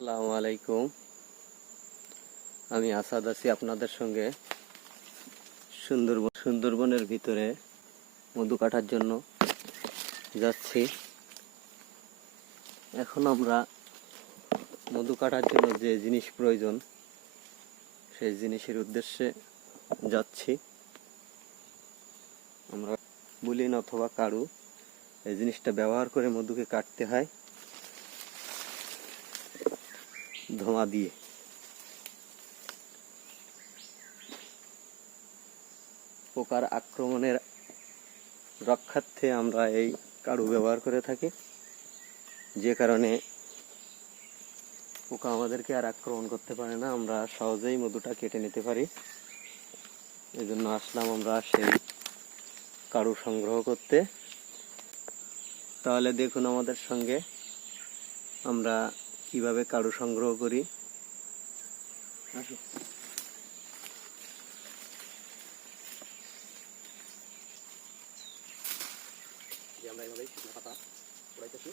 আসসালামু আলাইকুম। আমি আসাদ আছি আপনাদের সঙ্গে সুন্দরবন সুন্দরবনের ভিতরে মধু কাটার জন্য যাচ্ছি। এখন আমরা মধু কাটার জন্য যে জিনিস প্রয়োজন, সেই জিনিসের উদ্দেশ্যে যাচ্ছি। আমরা বুলিন অথবা কারু এই জিনিসটা ব্যবহার করে মধুকে কাটতে হয়। ধোঁয়া দিয়ে। পোকার আক্রমণের রক্ষার্থে আমরা এই কাড়ু ব্যবহার করে থাকি। যে কারণে পোকা আমাদেরকে আর আক্রমণ করতে পারে না, আমরা সহজেই মধুটা কেটে নিতে পারি। এই জন্য আসলাম আমরা সেই কাড়ু সংগ্রহ করতে। তাহলে দেখুন আমাদের সঙ্গে আমরা কীভাবে কারু সংগ্রহ করি? আমরা এইভাবেই পাতা কুড়াইতেছি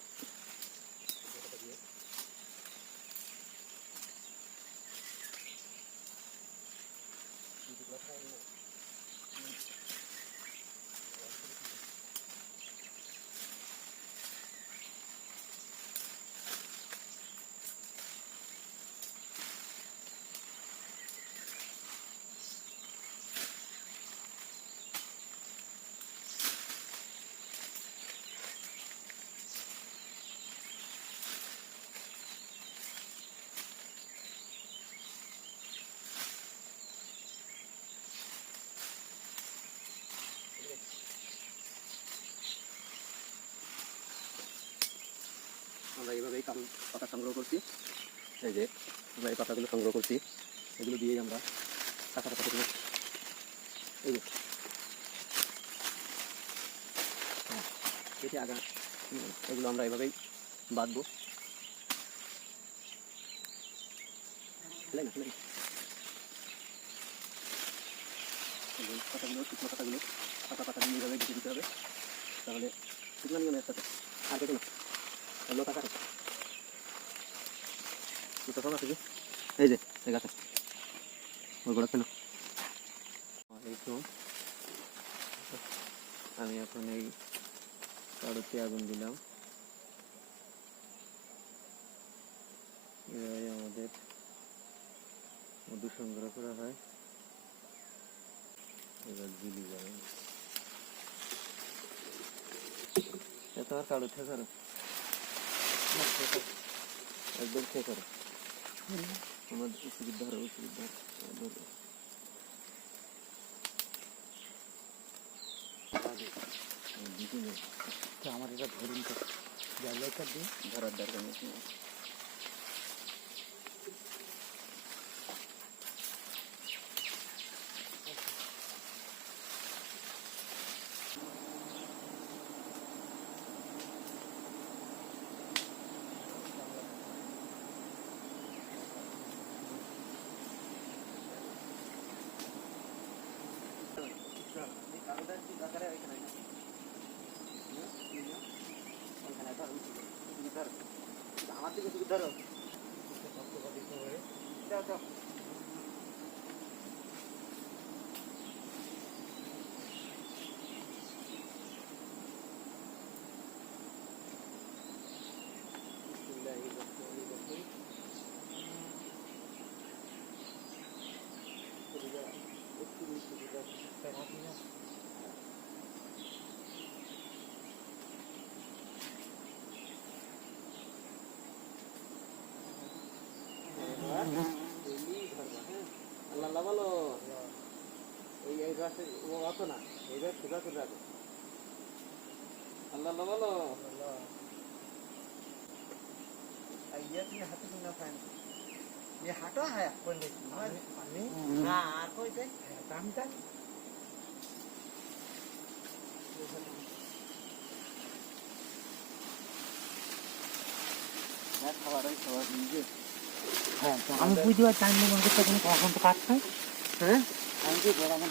পাতা সংগ্রহ করছি। এই যে আমরা এই পাতাগুলো সংগ্রহ করছি। এগুলো দিয়েই আমরা কাঁচা পাতা এই যে হ্যাঁ, কেটে আগা এগুলো আমরা এভাবেই বাঁধবো। পাতাগুলো শুকনো পাতাগুলো পাতা পাতাগুলো এইভাবে কেটে দিতে হবে। তাহলে শুকনো নিয়ে সাথে আর কেটে না। এগুলো টাকা দুটো সব আছে কি? এই যে, এই গাছে ওই গোড়া কেন আমি এখন এই কারোতে আগুন দিলাম। এভাবে আমাদের মধু সংগ্রহ করা হয়। এবার দিলি যাবে। এত আর কারও থেকে একদম খেয়ে আমার এটা ধরুন তো। জায়গাটা দিয়ে ধরার দরকার নেই। ধরো। যাও যাও আল্লাহ আল্লাহ বলো এই এই গাছে ও অত না এই গাছ সোজা করে রাখো আল্লাহ আল্লাহ বলো ये हटा है पंडित पानी না আর কইতে काम का হ্যাঁ খাবার ওই খাবার নিজে হ্যাঁ আমি বুঝতে পারছি তো কাটছে। হ্যাঁ? আমি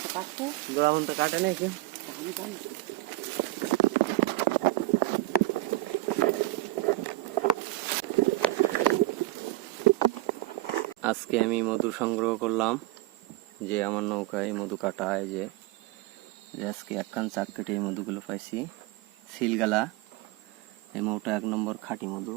তো কাটছে? গোড়াবন তো কাটে নাকি আমি জানি। আজকে আমি মধু সংগ্রহ করলাম যে আমার নৌকায় মধু কাটা হয় যে। যে আজকে একখান চাক কেটে এই মধুগুলো পাইছি। সিলগালা এই মৌটা এক নম্বর খাঁটি মধু।